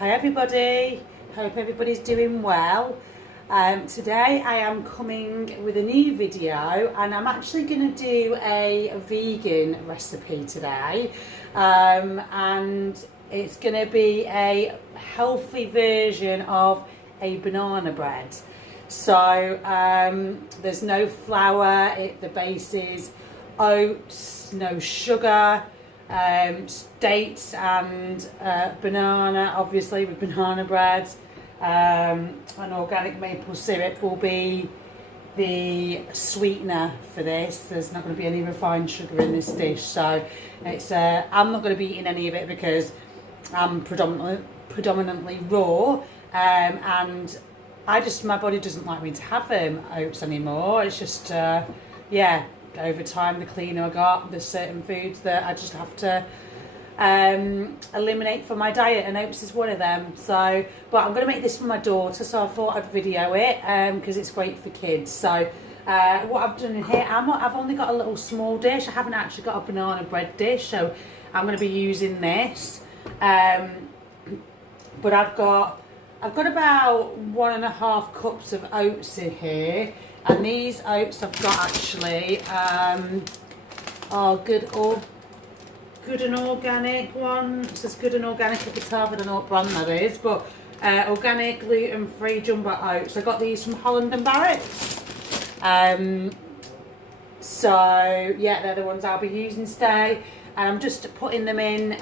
Hi everybody, hope everybody's doing well. Today I am coming with a new video and I'm actually going to do a vegan recipe today, and it's going to be a healthy version of a banana bread. So there's no flour, the base is oats, no sugar, dates and banana, obviously with banana bread. An organic maple syrup will be the sweetener for this. There's not going to be any refined sugar in this dish, so it's I'm not going to be eating any of it because I'm predominantly raw, and my body doesn't like me to have oats anymore. It's just yeah, over time the cleaner I got, there's certain foods that I just have to eliminate from my diet, and oats is one of them. So, but I'm going to make this for my daughter, so I thought I'd video it because it's great for kids. So what I've done in here, I've only got a little small dish. I haven't actually got a banana bread dish, so I'm going to be using this. But I've got about 1.5 cups of oats in here, and these oats I've got actually are good and organic one. It says good and organic at the top. I don't know what brand that is, but organic gluten-free jumbo oats. I got these from Holland and Barrett's. So yeah, they're the ones I'll be using today, and I'm just putting them in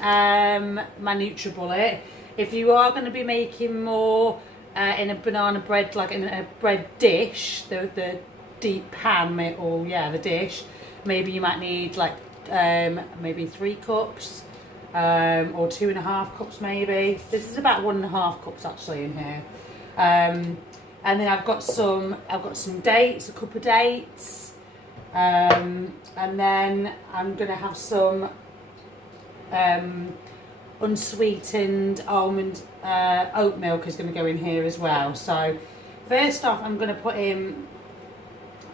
my NutriBullet. If you are going to be making more in a banana bread, like in a bread dish, the deep pan, or yeah, the dish, maybe you might need like maybe 3 cups or 2.5 cups maybe. This is about 1.5 cups actually in here. And then I've got some dates, a cup of dates, and then I'm gonna have some unsweetened almond oat milk is going to go in here as well. So first off, I'm going to put in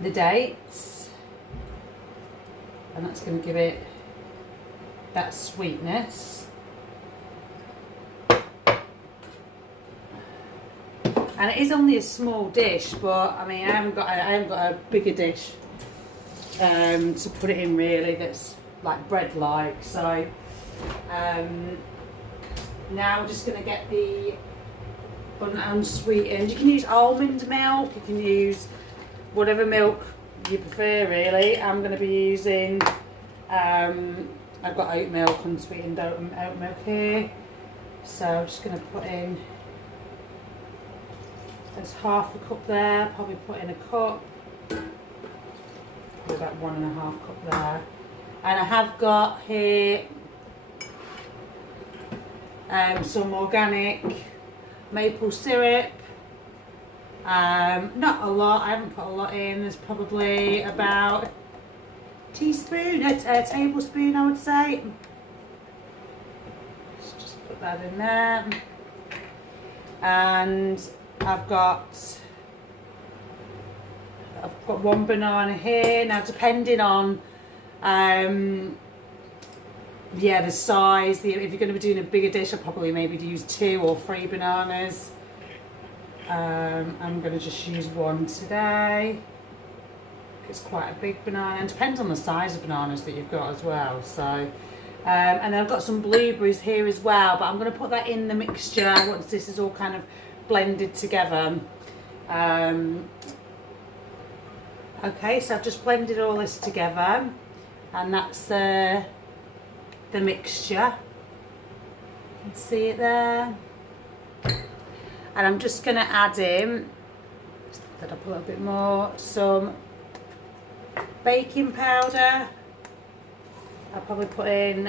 the dates, and that's going to give it that sweetness. And it is only a small dish, but I mean I haven't got a bigger dish to put it in really that's like bread like. So now we're just going to get the unsweetened. You can use almond milk, you can use whatever milk you prefer really. I'm going to be using, I've got oat milk, unsweetened oat milk here. So I'm just going to put in, there's 1/2 cup there, probably put in a cup, probably about 1.5 cup there. And I have got here some organic maple syrup. Not a lot, I haven't put a lot in. There's probably about a tablespoon I would say. Let's just put that in there. And I've got 1 banana here. Now depending on yeah, the size, if you're going to be doing a bigger dish, I'll probably maybe use 2 or 3 bananas. I'm going to just use 1 today. It's quite a big banana, and depends on the size of bananas that you've got as well. So, and I've got some blueberries here as well, but I'm going to put that in the mixture once this is all kind of blended together. Okay, so I've just blended all this together, and that's the mixture. You can see it there. And I'm just going to add in, that up a little bit more, some baking powder. I'll probably put in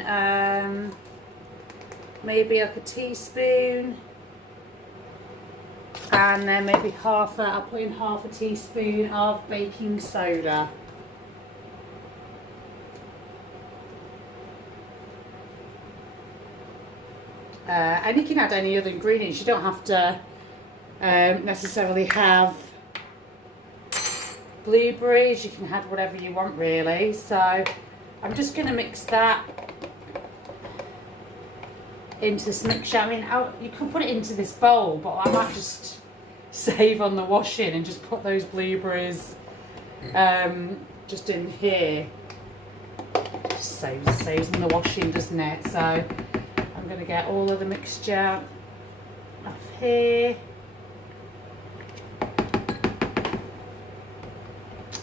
maybe like a teaspoon, and then maybe I'll put in 1/2 teaspoon of baking soda. And you can add any other ingredients. You don't have to necessarily have blueberries. You can add whatever you want really. So I'm just going to mix that into this mixture. I mean, you could put it into this bowl, but I might just save on the washing and just put those blueberries just in here. Just saves on the washing, doesn't it? So I'm going to get all of the mixture off here.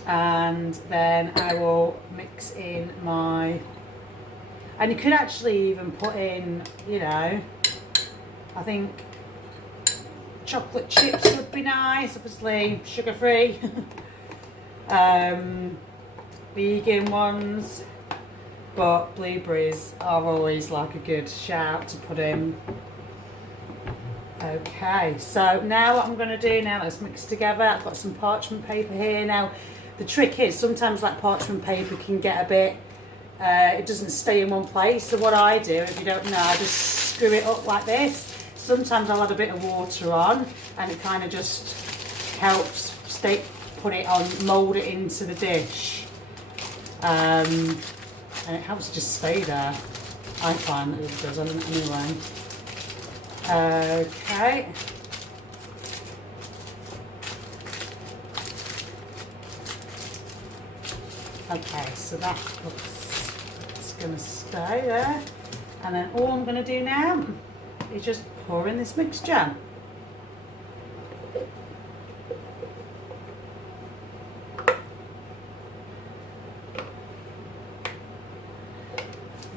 And then I will mix in my, and you could actually even put in, you know, I think chocolate chips would be nice, obviously sugar free. Vegan ones, but blueberries are always like a good shout to put in. Okay, so now what I'm going to do now, let's mix together. I've got some parchment paper here. Now the trick is sometimes like parchment paper can get a bit, it doesn't stay in one place. So what I do, if you don't know, I just screw it up like this. Sometimes I'll add a bit of water on and it kind of just helps put it on, mould it into the dish. And it helps just stay there. I find that it does anyway. Okay. Okay, so that looks, it's going to stay there. And then all I'm going to do now is just pour in this mixture.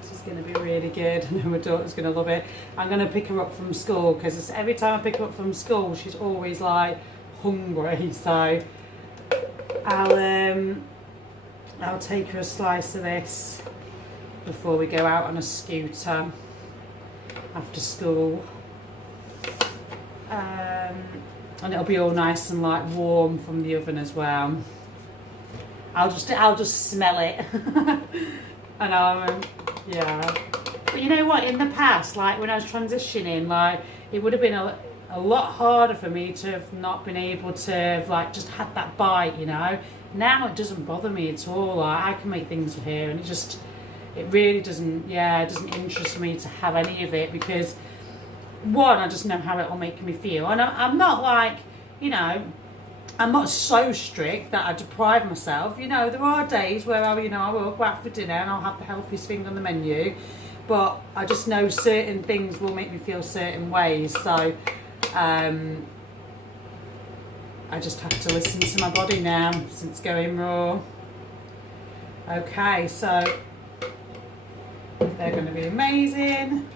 This is going to be really good. I know my daughter's going to love it. I'm going to pick her up from school because every time I pick her up from school, she's always like hungry. So I'll take her a slice of this before we go out on a scooter after school. And it'll be all nice and like warm from the oven as well. I'll just smell it. And yeah. But you know what, in the past, like when I was transitioning, like it would have been a lot harder for me to have not been able to have like just had that bite, you know. Now it doesn't bother me at all. Like, I can make things here and it really doesn't, it doesn't interest me to have any of it because one, I just know how it will make me feel. And I'm not like, you know, I'm not so strict that I deprive myself. You know, there are days where I will go out for dinner and I'll have the healthiest thing on the menu. But I just know certain things will make me feel certain ways. So I just have to listen to my body now since going raw. Okay, so they're going to be amazing.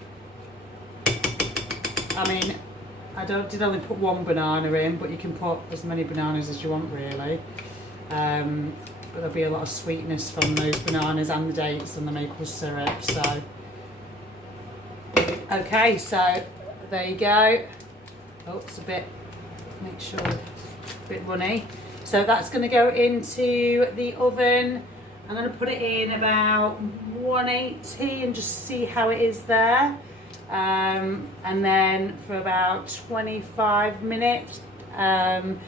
I mean, I did only put one banana in, but you can put as many bananas as you want really. But there'll be a lot of sweetness from those bananas and the dates and the maple syrup. So, okay, so there you go. Oh, it's a bit, make sure, a bit runny. So that's going to go into the oven. I'm going to put it in about 180 and just see how it is there. And then for about 25 minutes. And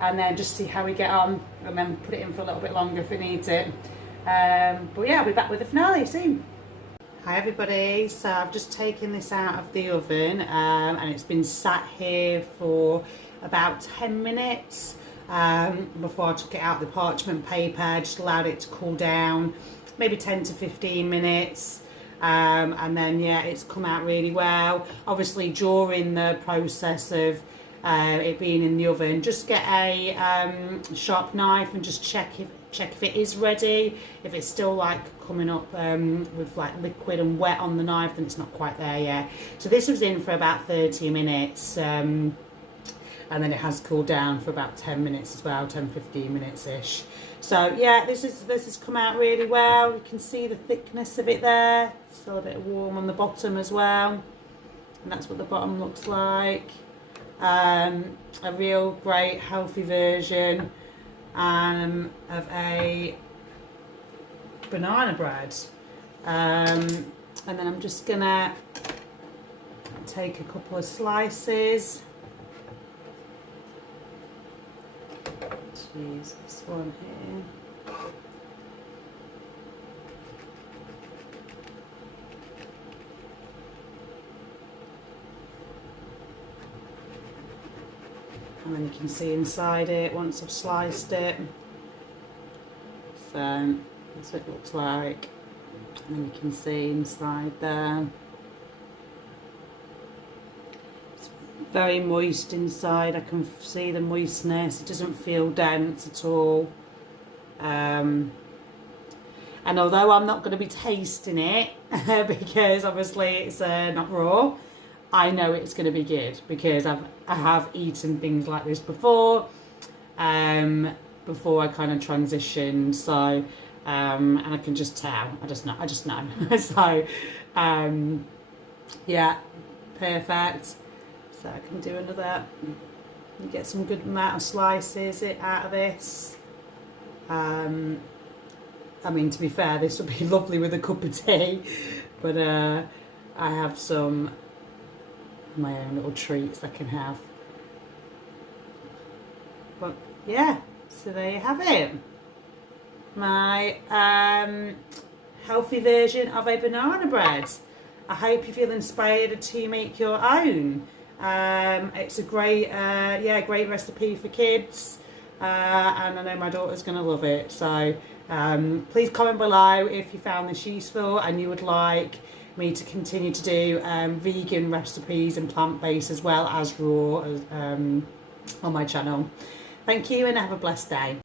then just see how we get on. And then put it in for a little bit longer if it needs it. But yeah, I'll be back with the finale soon. Hi everybody, so I've just taken this out of the oven and it's been sat here for about 10 minutes before I took it out of the parchment paper. I just allowed it to cool down, maybe 10 to 15 minutes. And then yeah, it's come out really well. Obviously during the process of it being in the oven, just get a sharp knife and just check if it is ready. If it's still like coming up with like liquid and wet on the knife, then it's not quite there yet. So this was in for about 30 minutes and then it has cooled down for about 10 minutes as well, 10-15 minutes ish. So yeah, this has come out really well. You can see the thickness of it there. Still a bit warm on the bottom as well, and that's what the bottom looks like. A real great healthy version of a banana bread. And then I'm just gonna take a couple of slices. Let's use this one here. and then you can see inside it once I've sliced it. So that's what it looks like, and then you can see inside there. It's very moist inside. I can see the moistness. It doesn't feel dense at all. And although I'm not going to be tasting it because obviously it's not raw, I know it's going to be good because I have eaten things like this before, before I kind of transitioned. So and I can just tell. I just know. So yeah, perfect. So I can do another. You get some good amount of slices out of this. I mean, to be fair, this would be lovely with a cup of tea, but I have some of my own little treats I can have. But yeah, so there you have it. My healthy version of a banana bread. I hope you feel inspired to make your own. It's a great, great recipe for kids, and I know my daughter's going to love it. So please comment below if you found this useful and you would like me to continue to do vegan recipes and plant-based as well as raw on my channel. Thank you and have a blessed day.